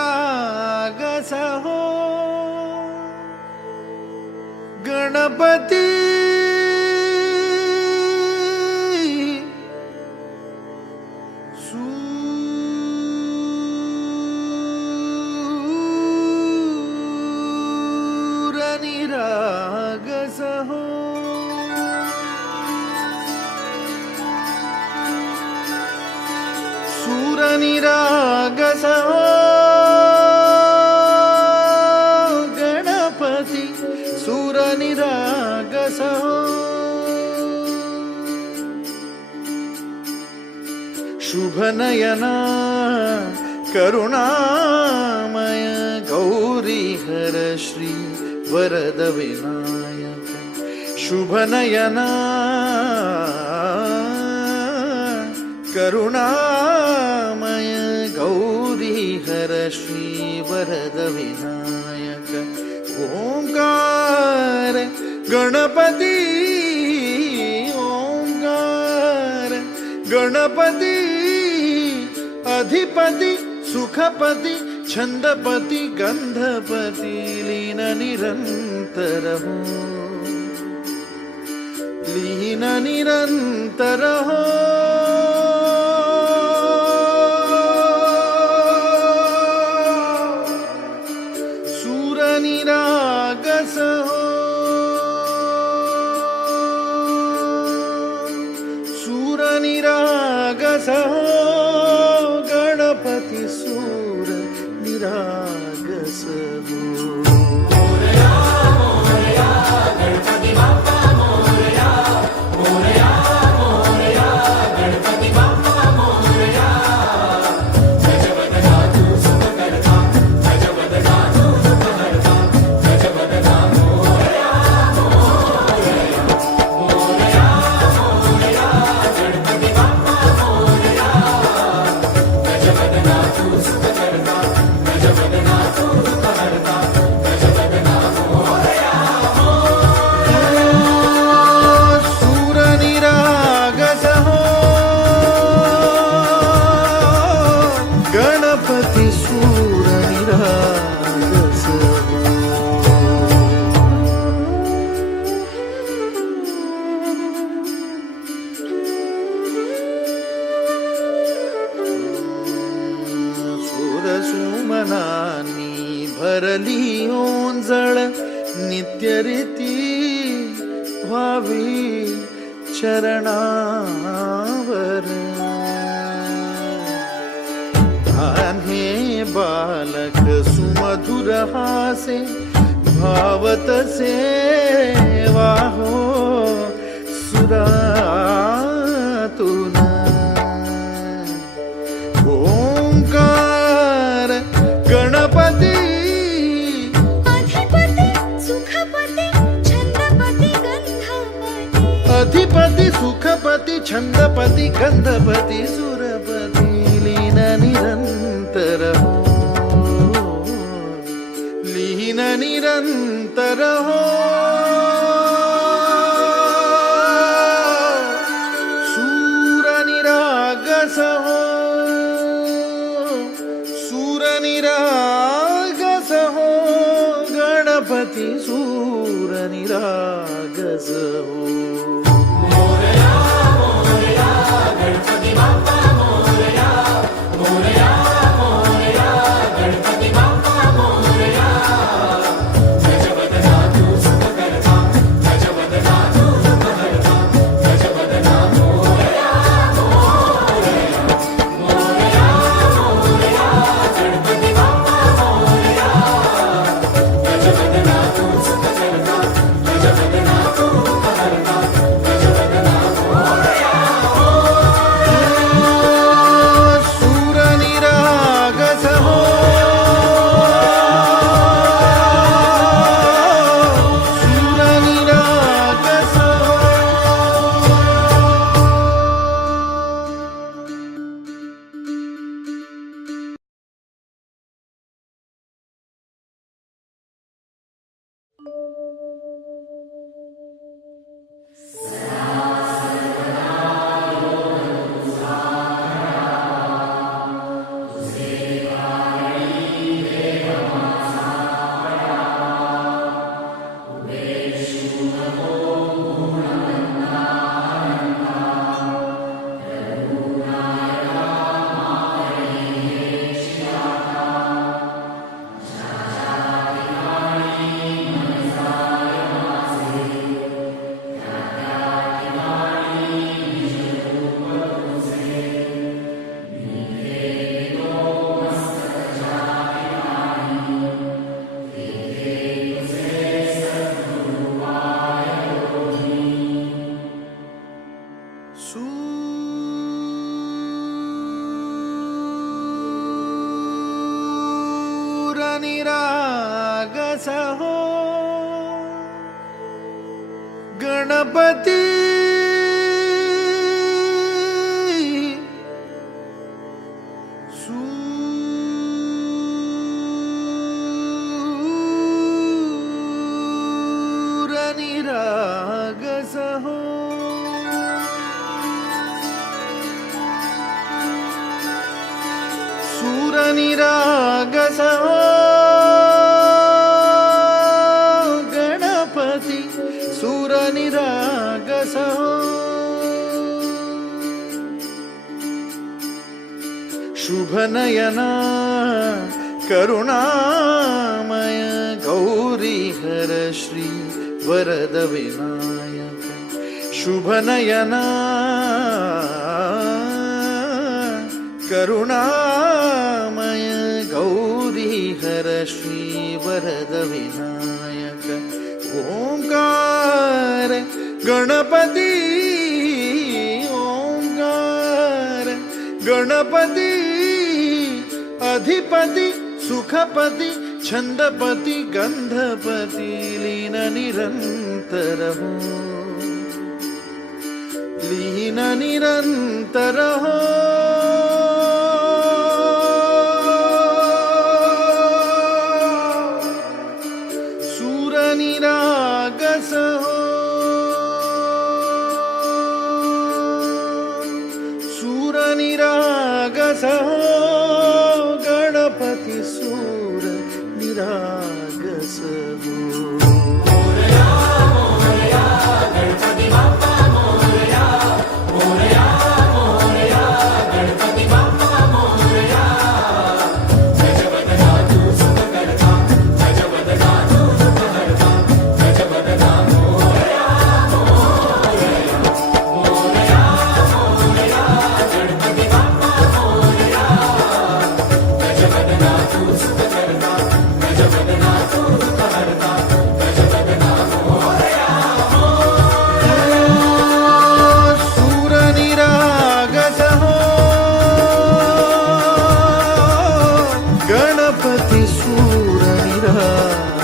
निरागस हो गणपती सूर निरागस हो सूर निरागस हो गणपती सूर निरागस हो शुभ नयना करुणामय गौरी हर श्री वरद विनायक शुभ नयना करुणामय गौरी हर श्री वरद विनायक ओंकार गणपती ओंकार गणपती अधिपती सुखपती छंदपती गंधपती लीन निरंतर हो लीन निरंतर हो सूर निरागस हो सूर निरागस हो गणपती सूर निरागस हो मोरया मोरया गणपती बाप्पा मोरया मोरया मोरया गणपती बाप्पा मोरया गजवदना तू सुख करता गजवदना तू दुःख हरता गजवदना मोरया मोरया मोरया मोरया गणपती बाप्पा मोरया गजवदना तू सुख करता गजवदना तू दुःख हरता गजवदना मोरया सूर निरागस हो गणपती सूर निरागस हो सूर सुमनानी भरली ओंजळ नित्यरीती व्हावी चरणावर आन्हे बालक सुमधुर हासे भावतसे वाहो सुरातून ओंकार गणपती अधिपती सुखपती छंदपती गंधपती अधिपती सुखपती छंदपती गंधपती सुरपती लीन निरंतर हो लीन निरंतर हो सूर निरागस हो सूर निरागस हो गणपती सूर निरागस हो मोरया मोरया गणपती बाप्पा मोरया मोरया मोरया गणपती बाप्पा मोरया गजवदना तू सुख करता गजवदना तू दुःख हरता गजवदना मोरया मोरया मोरया मोरया गणपती बाप्पा मोरया गजवदना तू सुख करता गजवदना तू दुःख हरता गजवदना मोरया निरागस हो गणपती सूर निरागस हो सूर निरागस हो गणपती सूर निरागस हो शुभ नयना करुणामय गौरी हर श्री वरद विनायक शुभ नयना करुणामय गौरी हर श्री वरद विनायक ओंकार गणपती ओंकार गणपती अधिपती सुखपती छंदपती गंधपती लीन निरंतर हो लीन निरंतर हो सूर निरागस हो सूर निरागस हो गणपती सूर निरागस हो सूर निरागस हो गणपती सूर निरागस